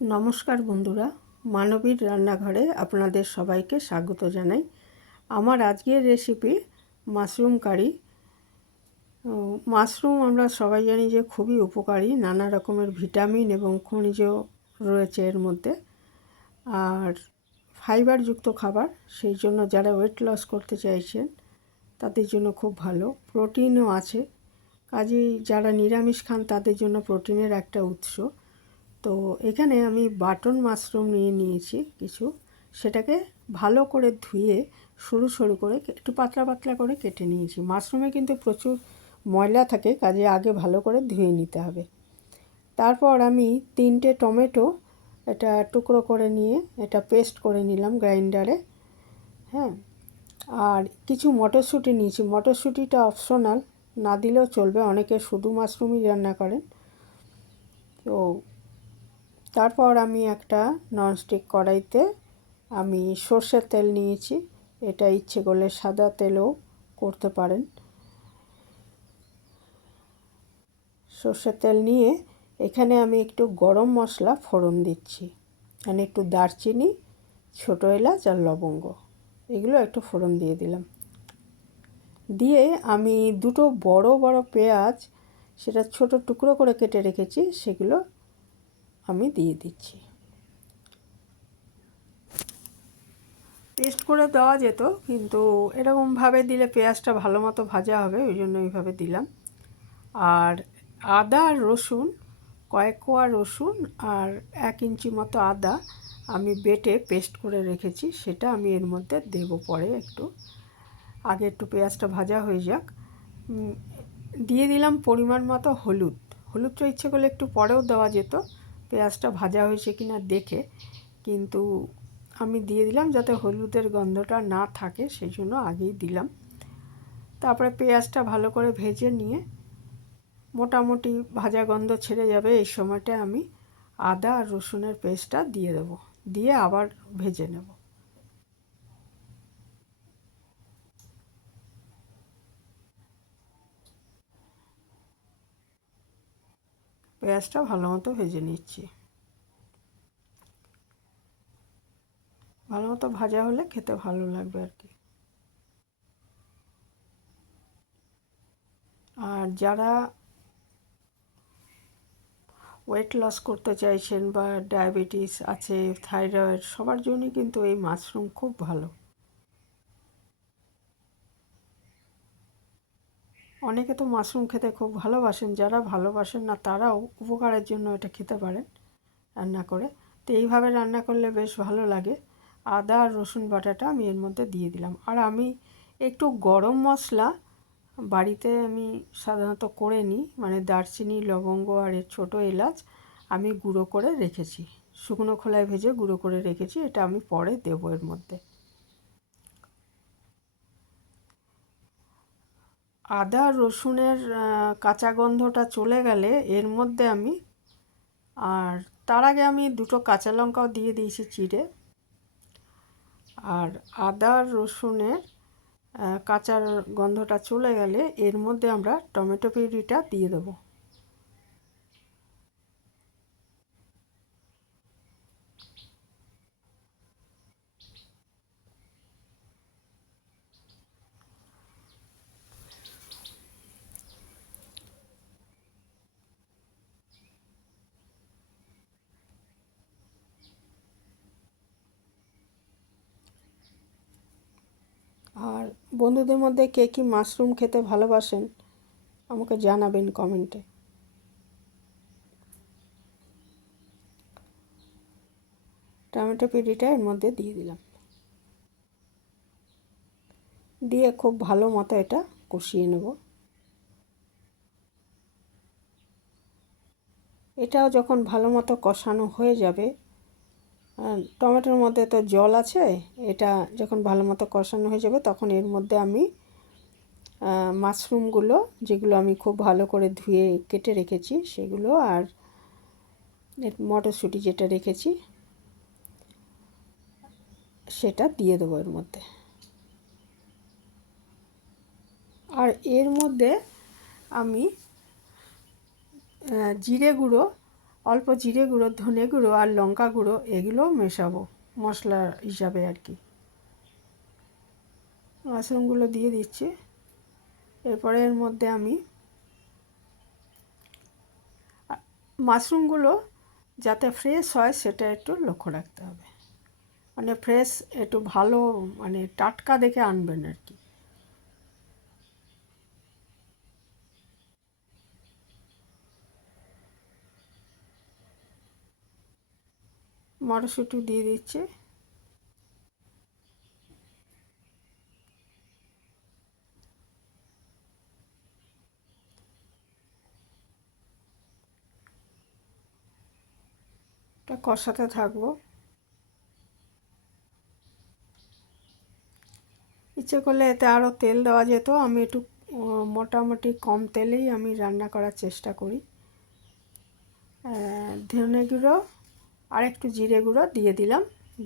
নমস্কার বন্ধুরা, মানবীর রান্নাঘরে আপনাদের সবাইকে স্বাগত জানাই। আমার আজকের রেসিপি মাশরুম কারি। মাশরুম আমরা সবাই জানি যে খুবই উপকারী, নানা রকমের ভিটামিন এবং খনিজ রয়েছে এর মধ্যে, আর ফাইবারযুক্ত খাবার। সেই জন্য যারা ওয়েট লস করতে চাইছেন তাদের জন্য খুব ভালো, প্রোটিনও আছে। কাজেই যারা নিরামিষ খান তাদের জন্য প্রোটিনের একটা উৎস। তো এখানে আমি বাটন মাশরুম নিয়েছি কিছু, সেটাকে ভালো করে ধুয়ে সরু সরু করে একটু পাতলা পাতলা করে কেটে নিয়েছি। মাশরুমে কিন্তু প্রচুর ময়লা থাকে, কাজে আগে ভালো করে ধুয়ে নিতে হবে। তারপর আমি 3টে টমেটো এটা টুকরো করে নিয়ে এটা পেস্ট করে নিলাম গ্রাইন্ডারে। হ্যাঁ, আর কিছু মটরশুঁটি নিয়েছি। মটরশুঁটিটা অপশনাল, না দিলেও চলবে, অনেকে শুধু মাশরুমই রান্না করেন। তো তারপর আমি একটা ননস্টিক কড়াইতে আমি সর্ষের তেল নিয়েছি। এটা ইচ্ছে করলে সাদা তেলও করতে পারেন। সর্ষের তেল নিয়ে এখানে আমি একটু গরম মশলা ফোড়ন দিচ্ছি। এখানে একটু দারচিনি, ছোটো এলাচ আর লবঙ্গ, এগুলো একটু ফোড়ন দিয়ে দিলাম। দিয়ে আমি দুটো বড় বড় পেঁয়াজ, সেটা ছোট টুকরো করে কেটে রেখেছি, সেগুলো আমি দিয়ে দিচ্ছি। পেস্ট করে দেওয়া যেত, কিন্তু এরকমভাবে দিলে পেঁয়াজটা ভালো মতো ভাজা হবে, ওই জন্য এইভাবে দিলাম। আর আদা আর রসুন, কয়েক কোয়া রসুন আর 1 ইঞ্চি মতো আদা আমি বেটে পেস্ট করে রেখেছি, সেটা আমি এর মধ্যে দেব পরে। আগে একটু পেঁয়াজটা ভাজা হয়ে যাক। দিয়ে দিলাম পরিমাণ মতো হলুদ। হলুদটা ইচ্ছে করলে একটু পরেও দেওয়া যেত, পেঁয়াজটা ভাজা হয়েছে কিনা দেখে, কিন্তু আমি দিয়ে দিলাম যাতে হলুদের গন্ধটা না থাকে, সেই জন্য আগেই দিলাম। তারপরে পেঁয়াজটা ভালো করে ভেজে নিয়ে মোটামুটি ভাজা গন্ধ ছেড়ে যাবে, এই সময়টা আমি আদা আর রসুনের পেস্টটা দিয়ে দেবো, দিয়ে আবার ভেজে নেব। পেঁয়াজটা ভালো মতো ভেজে নিচ্ছি। ভালো মতো ভাজা হলে খেতে ভালো লাগবে আর কি। আর যারা ওয়েট লস করতে চাইছেন বা ডায়াবেটিস আছে, থাইরয়েড, সবার জন্যই কিন্তু এই মাশরুম খুব ভালো। অনেকে তো মাশরুম খেতে খুব ভালোবাসেন, যারা ভালোবাসেন না তারাও উপকারের জন্য এটা খেতে পারেন রান্না করে। তো এইভাবে রান্না করলে বেশ ভালো লাগে। আদা আর রসুন বাটাটা আমি এর মধ্যে দিয়ে দিলাম। আর আমি একটু গরম মশলা বাড়িতে আমি সাধারণত করে নিই, মানে দারচিনি, লবঙ্গ আর এর ছোটো এলাচ আমি গুঁড়ো করে রেখেছি, শুকনো খোলায় ভেজে গুঁড়ো করে রেখেছি, এটা আমি পরে দেবো এর মধ্যে। আদা রসুনের কাঁচা গন্ধটা চলে গেলে এর মধ্যে আমি, আর তার আগে আমি 2টো কাঁচা লঙ্কাও দিয়ে দিয়েছি চিড়ে। আর আদা রসুনের কাঁচা গন্ধটা চলে গেলে এর মধ্যে আমরা টমেটো পিউরিটা দিয়ে দেবো। আর বন্ধুদের মধ্যে কে কী মাশরুম খেতে ভালোবাসেন আমাকে জানাবেন কমেন্টে। টমেটো পিউরিটা এর মধ্যে দিয়ে দিলাম, দিয়ে খুব ভালো মতো এটা কষিয়ে নেব। এটাও যখন ভালো মতো কষানো হয়ে যাবে, টমেটোর মধ্যে তো জল আছে, এটা যখন ভালো মতো কষানো হয়ে যাবে তখন এর মধ্যে আমি মাশরুমগুলো, যেগুলো আমি খুব ভালো করে ধুয়ে কেটে রেখেছি সেগুলো, আর মটরশুঁটি যেটা রেখেছি সেটা দিয়ে দেবো এর মধ্যে। আর এর মধ্যে আমি জিরে গুঁড়ো অল্প জিরে গুঁড়ো, ধনে গুঁড়ো আর লঙ্কা গুঁড়ো এগুলোও মেশাবো মশলা হিসাবে আর কি। মাশরুমগুলো দিয়ে দিচ্ছি। এরপরে এর মধ্যে আমি মাশরুমগুলো যাতে ফ্রেশ হয় সেটা একটু লক্ষ্য রাখতে হবে, মানে ফ্রেশ একটু ভালো, মানে টাটকা দেখে আনবেন আর কি। মটরশুঁটি দিয়ে দিচ্ছি। এটা কষাতে থাকবো। ইচ্ছে করলে এতে আরও তেল দেওয়া যেত, আমি একটু মোটামুটি কম তেলেই আমি রান্না করার চেষ্টা করি। ধনে গুঁড়ো আর একটু জিরে গুঁড়ো দিয়ে দিলাম,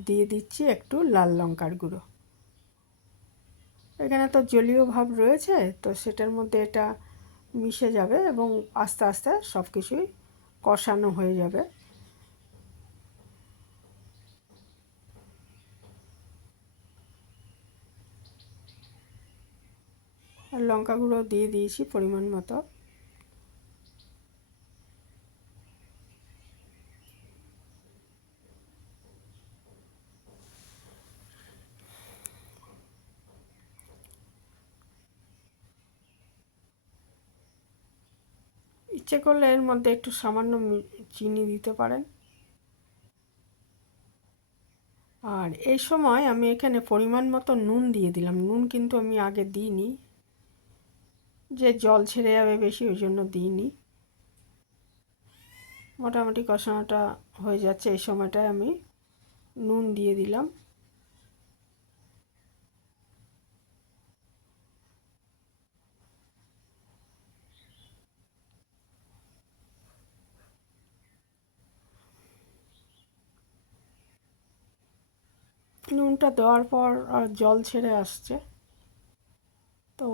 দিয়ে দিচ্ছি একটু লাল লঙ্কার গুঁড়ো। এখানে তো জলীয় ভাব রয়েছে, তো সেটার মধ্যে এটা মিশে যাবে এবং আস্তে আস্তে সব কিছুই কষানো হয়ে যাবে। আর লঙ্কা গুঁড়ো দিয়ে দিয়েছি পরিমাণ মতো। ইচ্ছে করলে এর মধ্যে একটু সামান্য চিনি দিতে পারেন। আর এই সময় আমি এখানে পরিমাণ মতো নুন দিয়ে দিলাম। নুন কিন্তু আমি আগে দিইনি, যে জল ছেড়ে যাবে বেশি, ওই জন্য দিইনি। মোটামুটি কষানোটা হয়ে যাচ্ছে, এই সময়টায় আমি নুন দিয়ে দিলাম। নুনটা দেওয়ার পর আর জল ছেড়ে আসছে, তো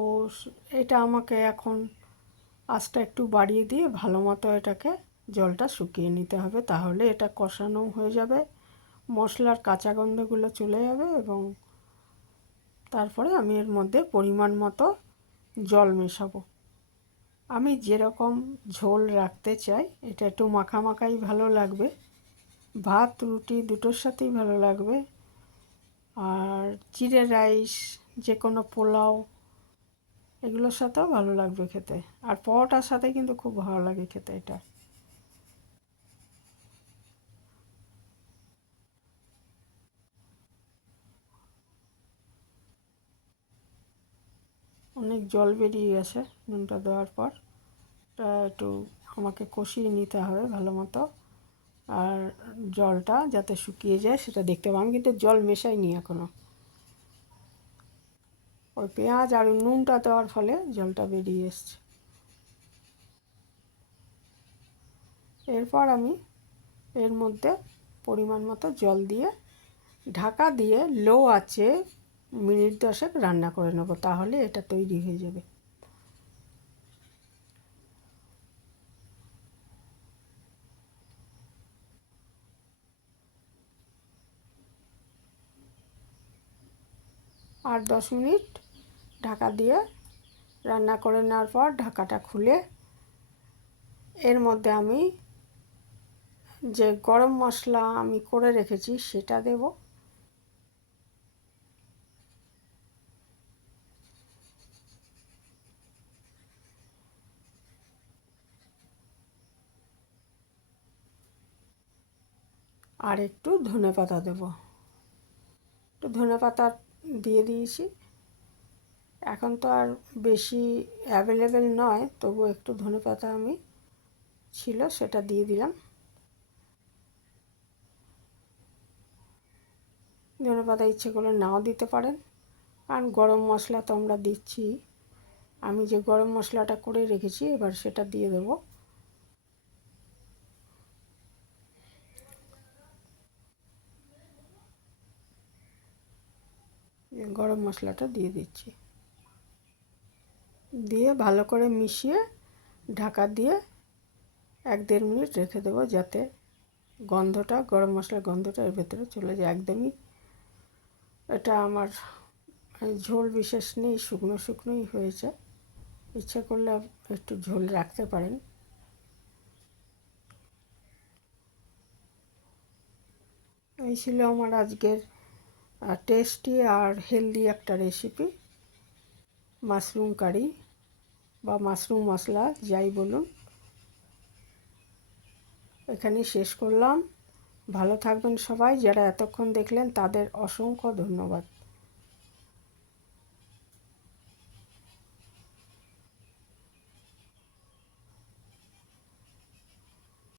এটা আমাকে এখন আঁচটা একটু বাড়িয়ে দিয়ে ভালো মতো এটাকে জলটা শুকিয়ে নিতে হবে, তাহলে এটা কষানো হয়ে যাবে, মশলার কাঁচা গন্ধগুলো চলে যাবে এবং তারপরে আমি এর মধ্যে পরিমাণ মতো জল মেশাবো। আমি যেরকম ঝোল রাখতে চাই, এটা একটু মাখা মাখাই ভালো লাগবে, ভাত রুটি দুটোর সাথেই ভালো লাগবে, আর জিরে রাইস, যে কোনো পোলাও এগুলোর সাথেও ভালো লাগবে খেতে, আর পরোটার সাথে কিন্তু খুব ভালো লাগে খেতে এটা। অনেক জল বেরিয়ে গেছে নুনটা দেওয়ার পর, এটা একটু আমাকে কষিয়ে নিতে হবে ভালো মতো, আর জলটা যাতে শুকিয়ে যায় সেটা দেখতে হবে। আমি কিন্তু জল মেশাইনি এখনও, ওই পেঁয়াজ আর নুনটা দেওয়ার ফলে জলটা বেরিয়ে এসছে। এরপর আমি এর মধ্যে পরিমাণ মতো জল দিয়ে ঢাকা দিয়ে লো আঁচে মিনিট 10 রান্না করে নেবো, তাহলে এটা তৈরি হয়ে যাবে। আর 10 মিনিট ঢাকা দিয়ে রান্না করে নেওয়ার পর ঢাকাটা খুলে এর মধ্যে আমি যে গরম মশলা আমি করে রেখেছি সেটা দেব। আর একটু ধনেপাতা দেব, একটু ধনেপাতা দিয়ে দিয়েছি। এখন তো আর বেশি অ্যাভেলেবেল নয়, তবু একটু ধনেপাতা আমি ছিল সেটা দিয়ে দিলাম। ধনেপাতা ইচ্ছে করলে নাও দিতে পারেন, কারণ গরম মশলা তো আমরা দিচ্ছি। আমি যে গরম মশলাটা করে রেখেছি এবার সেটা দিয়ে দেব। গরম মশলাটা দিয়ে দিচ্ছি, দিয়ে ভালো করে মিশিয়ে ঢাকা দিয়ে 1-1.5 মিনিট রেখে দেবো, যাতে গন্ধটা, গরম মশলার গন্ধটা এর ভেতরে চলে যায়। একদমই এটা আমার ঝোল বিশেষ নেই, শুকনো শুকনোই হয়েছে। ইচ্ছা করলে একটু ঝোল রাখতে পারেন। এই ছিল আমার আজকের টেস্টি আর হেলদি একটা রেসিপি, মাশরুম কারি বা মাশরুম মশলা যাই বলুন। এখানেই শেষ করলাম। ভালো থাকবেন সবাই। যারা এতক্ষণ দেখলেন তাদের অসংখ্য ধন্যবাদ।